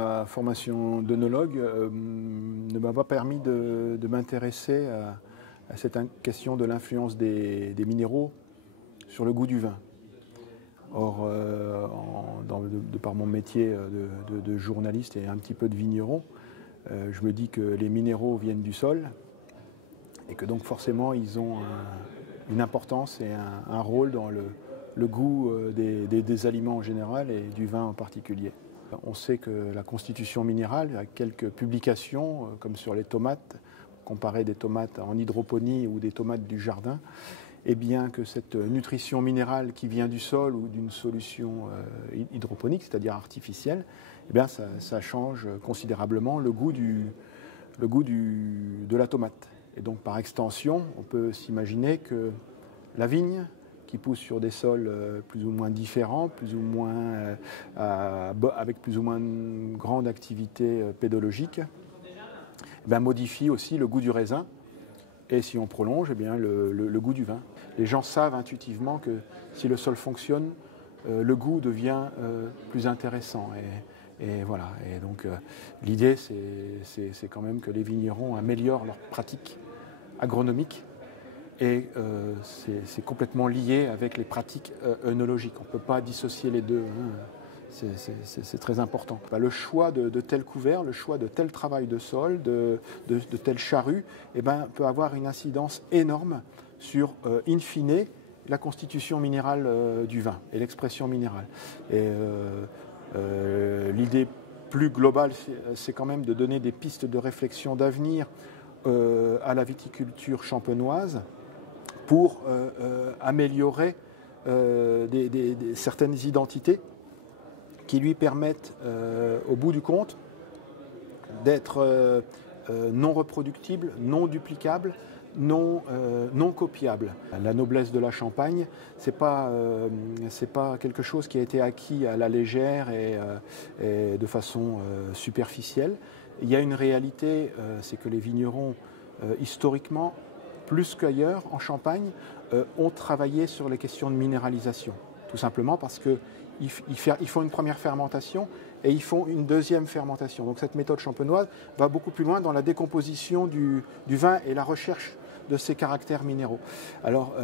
ma formation d'œnologue ne m'a pas permis de m'intéresser à cette question de l'influence des minéraux sur le goût du vin. Or, de par mon métier de journaliste et un petit peu de vigneron, je me dis que les minéraux viennent du sol et que donc forcément ils ont une importance et un rôle dans le goût des aliments en général et du vin en particulier. On sait que la constitution minérale, il y a quelques publications, comme sur les tomates, comparer des tomates en hydroponie ou des tomates du jardin, et bien que cette nutrition minérale qui vient du sol ou d'une solution hydroponique, c'est-à-dire artificielle, eh bien ça change considérablement le goût de la tomate. Et donc par extension, on peut s'imaginer que la vigne, qui pousse sur des sols plus ou moins différents, plus ou moins, avec plus ou moins une grande activité pédologique, modifie aussi le goût du raisin et si on prolonge, eh bien, le goût du vin. Les gens savent intuitivement que si le sol fonctionne, le goût devient plus intéressant. Et voilà. Et donc l'idée, c'est quand même que les vignerons améliorent leurs pratiques agronomiques. Et c'est complètement lié avec les pratiques œnologiques. On ne peut pas dissocier les deux. C'est très important. Le choix de tel couvert, le choix de tel travail de sol, de telle charrue, peut avoir une incidence énorme sur, in fine, la constitution minérale du vin et l'expression minérale. Et l'idée plus globale, c'est quand même de donner des pistes de réflexion d'avenir à la viticulture champenoise, pour améliorer certaines identités qui lui permettent, au bout du compte, d'être non reproductibles, non duplicables, non copiables. La noblesse de la Champagne, c'est pas quelque chose qui a été acquis à la légère et de façon superficielle. Il y a une réalité, c'est que les vignerons, historiquement, plus qu'ailleurs, en Champagne, ont travaillé sur les questions de minéralisation. Tout simplement parce qu'ils font une première fermentation et ils font une deuxième fermentation. Donc cette méthode champenoise va beaucoup plus loin dans la décomposition du vin et la recherche de ses caractères minéraux. Alors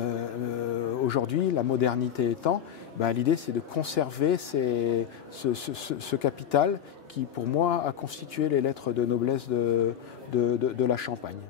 aujourd'hui, la modernité étant, l'idée c'est de conserver ce capital qui, pour moi, a constitué les lettres de noblesse de la Champagne.